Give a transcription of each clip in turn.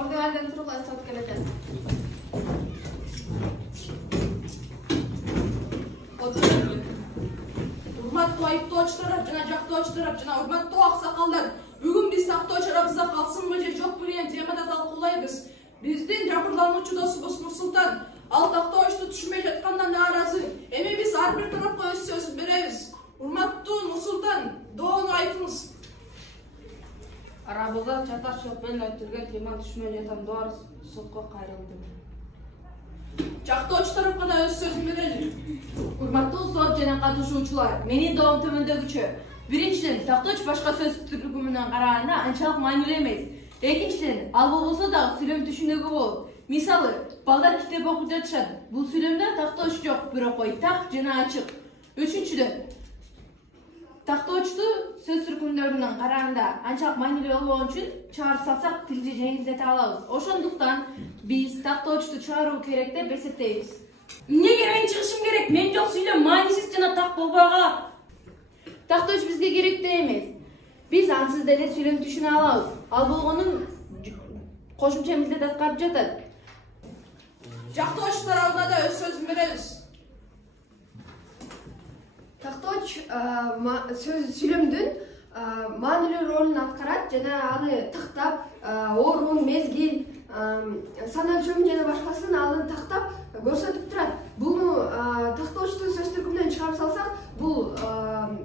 Ordulardan turuqlar sot keleten. Урматтуу айыптоочулар жана жактоочулар жана урматтуу аксакалдар, бүгүн биз тактоочарабызда калсынбы же жокпу деген темада талкуулайбыз. Биздин жабырлануучу досубуз Нурсултан ал тактоочту түшүнбөй жаткандан нааразы. Эми биз ар бир тарапка өз сөзүн беребиз. Урматтуу Нурсултан, доону айтыңыз. Арабызда чатар шок менен өтүлгөн теманы түшүнбөй жатам, доор сотко кайрылдым. Жактоочу тарапка да өз сөзүн берели. Урматтуу сот жана катышуучулар, менин доом төмөндөгүчө. Биринчиден, тактооч башка сөз түркүмүнөн караганда анчалык маанилүү эмес. Экинчиден, ал болбосо дагы сүйлөм түшүнүгү болот. Мисалы, балдар китеп окуп жатышат. Бул сүйлөмдө тактооч жок, бирок ой так жана ачык. Үчүнчүдөн, тактоочту сөз түркүмдөрүнөн караганда анчалык маанилүү болгон үчүн чыгарып салсак тилди жеңилдете алабыз. Ошондуктан биз тактоочту чыгаруу керек деп эсептейбиз. Эмнеге мен чыгышым керек? Мен жок сүйлөм маанисиз жана так болбойга. Тактооч бизге керектүү эмес. Биз ансыз деле сүйлөм түшүнө алабыз. Ал болгонун кошумча милдет аткарып жатат. Жактоочу тарабына да өз сөзүн беребиз. Тактооч сүйлөмдүн маанилүү ролун аткарат жана аны тактап, орун, мезгил, сан өлчөмүн жана башкасын аны тактап көрсөтүп турат. Буну тактоочту сөз түркүмүнөн чыгарып салсак, бул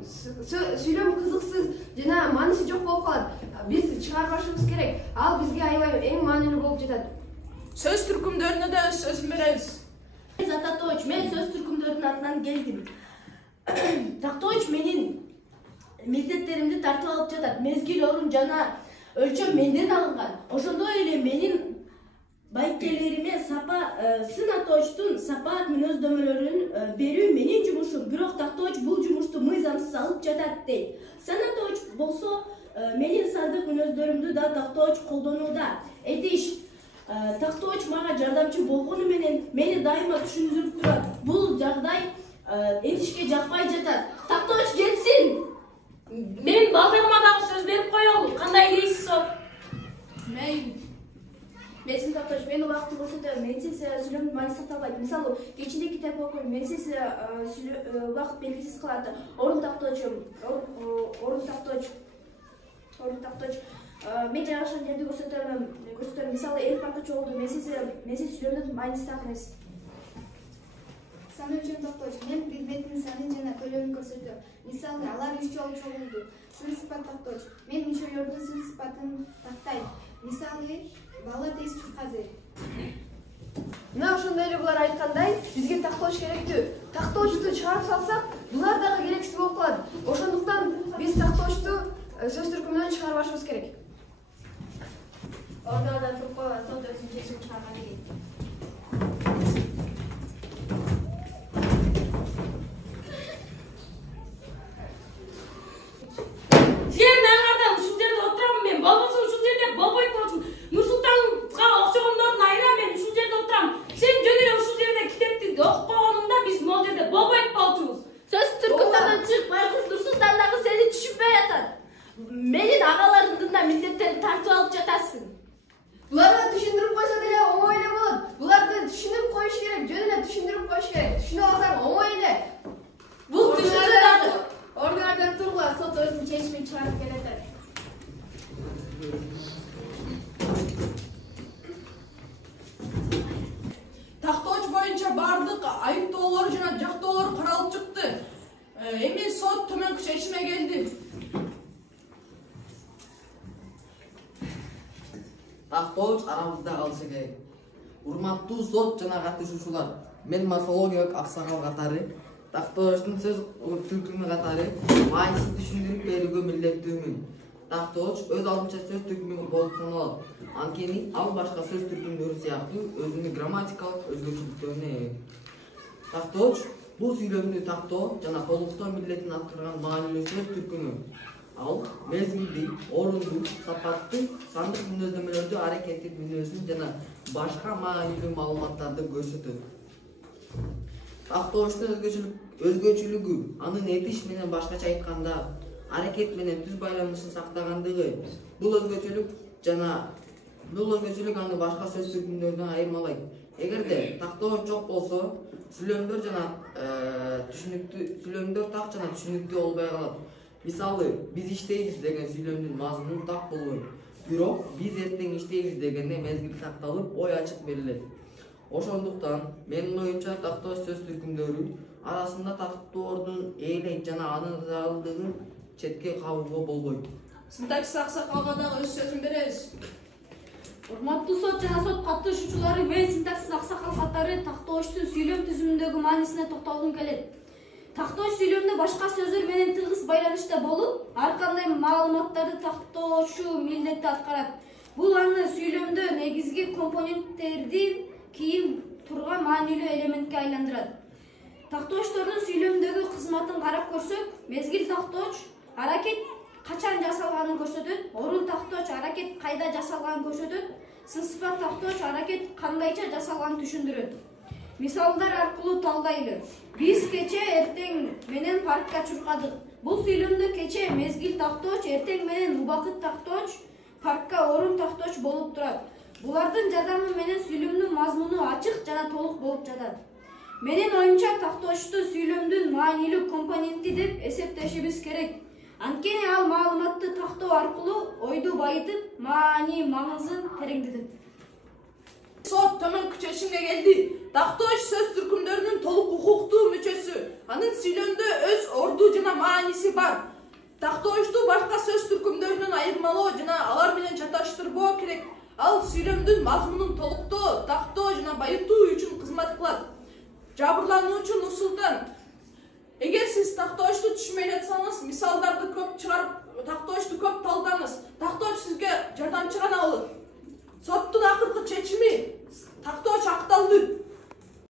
сүйлөм кызыксыз жана мааниси жок болуп калат. Биз чыгарбашыбыз керек. Ал бизге аябай эң маанилүү болуп жатат. Сөз түркүмдөрүнө да өз сөзүн беребиз. Тактооч, мен сөз түркүмдөрүнүн атынан келдим. Тактооч менин милдеттеримди тартып алып жатат. Мезгил, орун жана өлчөм менден алынган. Ошондой эле менин байкелериме сын атоочтун сапаат мүнөздөмөлөрүн берүү менин жумушум. Бирок тактооч бул жумушту мыйзамсыз алып жатат дейт. Сын атооч болсо менин сандык мүнөздөрүмдү да тактооч колдонууда. Этиш тактооч мага жардамчы болгону менен мени дайыма түшүндүрүп турат. Бул жагдай Этишке жакпай жатат. Тактооч кетсин. Мен балдарыма дагы сөз берип коелу. Кандай дейсиз? Мен тактооч, мен убакытты көрсөтөм. Менсиз сүйлөмдүн мааниси сакталбайт. Мисалы, кечинде китеп окуйм, менсиз убакыт белгисиз калат. Орун тактооч. Мен жана ошол жерди көрсөтөм. Мисалы, эл паркы чогулду. Менсиз сүйлөмдүн мааниси так эмес. Сан өлчөм тактооч, мен предметтин санын жана көлөмүн көрсөтөм. Мисалы, алар 3 жолу чогулду. Сын сыпат тактооч, мен мүчөлөрдүн сын сыпатын тактайм. Мисалы, бала тез чурказы. Мына ошондой эле булар айткандай, бизге тактооч керектүү. Тактоочту чыгарып салсак, булар дагы керексиз болуп калат. Ошондуктан биз тактоочту сөз түркүмүнөн чыгарбашыбыз керек. Ордуардан туруп койгон сот өзүнүн чечимин чыгарган экен. Сен аңардан ушул жерде отурам мен. Болбосо ушул жерде болбойт болчу. Нурсултанга окшогондордун айынан мен ушул жерде отурам. Сен жөн эле ушул жерде китепти окуп койгонуңда биз могул жерде болбойт болчубуз. Сөз түркүмдөрдөн чык, байкуш Нурсултан дагы сени түшүнбөй атат. Менин агаларымдын да милдеттерин тартып алып жатасың. Буларга түшүндүрүп койсо деле оңой эле болот. Буларды түшүнүп коюш керек, жөн эле түшүндүрүп коюш керек. Түшүнүп алсаң оңой эле. Бул түшүндүрүү дагы Ордуардан туругула сот өзүнүн чечимин чыгарып келет. Тактооч боюнча бардык айыптоолор жана жактоолор каралып чыкты. Эми сот төмөнкү чечиме келди. Тактооч арабызда калышы керек. Урматтуу сот жана катышуучулар, мен морфологиялык аксакал катары тактоочтун сөз түркүмү катары маанисин түшүндүрүп берүүгө милдеттүүмүн. Тактооч өз алдынча сөз түркүмү болуп саналат. Анткени ал башка сөз түркүмдөрү сыяктуу өзүнүн грамматикалык өзгөчөлүктөрүнө ээ. Тактооч бул сүйлөмдү тактоо жана толуктоо милдетин аткарган маанилүү сөз түркүмү. Ал мезгилди, орунду, сапатты, сандык мүнөздөмөлөрдү, аракеттин мүнөзүн жана башка маанилүү маалыматтарды көрсөтөт. Тактоочтун өзгөчөлүгү анын этиш менен башкача айтканда аракет менен түз байланышын сактагандыгы. Бул өзгөчөлүк жана Бул өзгөчөлүк аны башка сөз түркүмдөрдөн айырмалайт. Эгерде тактооч жок болсо, сүйлөмдөр так жана түшүнүктүү болбой калат. Мисалы, биз иштейбиз деген сүйлөмдүн мазмуну так болбойт. Бирок биз эртең иштейбиз дегенде мезгил такталып, ой ачык берилет. Ошондуктан менин оюмча тактооч сөз түркүмдөрү арасында тактоордун ээлейт жана анын зарылдыгын четке кагууга болбойт. Синтаксис аксакалга дагы өз сөзүн беребиз. Урматтуу сот жана сот катышуучулары, мен синтаксис аксакал катары тактоочтун сүйлөм түзүмүндөгү маанисине токтолгум келет. Тактооч сүйлөмдө башка сөздөр менен тыгыз байланышта болуп, ар кандай маалыматтарды тактоочу милдетти аткарат. Бул аны сүйлөмдө негизги компоненттердин кийин турган маанилүү элементке айландырат. Тактоочтордун сүйлөмдөгү кызматын карап көрсөк, мезгил тактооч аракет качан жасалганын көрсөтөт, орун тактооч аракет кайда жасалганын көрсөтөт, сын сыпат тактооч аракет кандайча жасалганын түшүндүрөт. Мисалдар аркылуу талдайлы. Биз кече эртең менен паркка чуркадык. Бул сүйлөмдө кече мезгил тактооч, эртең менен убакыт тактооч, паркка орун тактооч болуп турат. Булардын жардамы менен сүйлөмдүн мазмуну ачык жана толук болуп жатат. Менин оюмча тактоочту сүйлөмдүн маанилүү компоненти деп эсептешибиз керек. Анткени ал маалыматты тактоо аркылуу ойду байытып, маани маңызын тереңдетет. Сот төмөнкү чечимге келди. Тактооч сөз түркүмдөрүнүн толук укуктуу мүчөсү. Анын сүйлөмдө өз орду жана мааниси бар. Тактоочту башка сөз түркүмдөрүнөн айырмалоо жана алар менен чаташтырбоо керек. Ал сүйлөмдүн мазмунун толуктоо, тактоо жана байытуу үчүн кызмат кылат. Жабырлануучу Нурсултан, эгер сиз тактоочту түшүнбөй жатсаңыз, мисалдарды көп чыгарып, тактоочту көп талдаңыз. Тактооч сизге жардамчы гана болот. Соттун акыркы чечими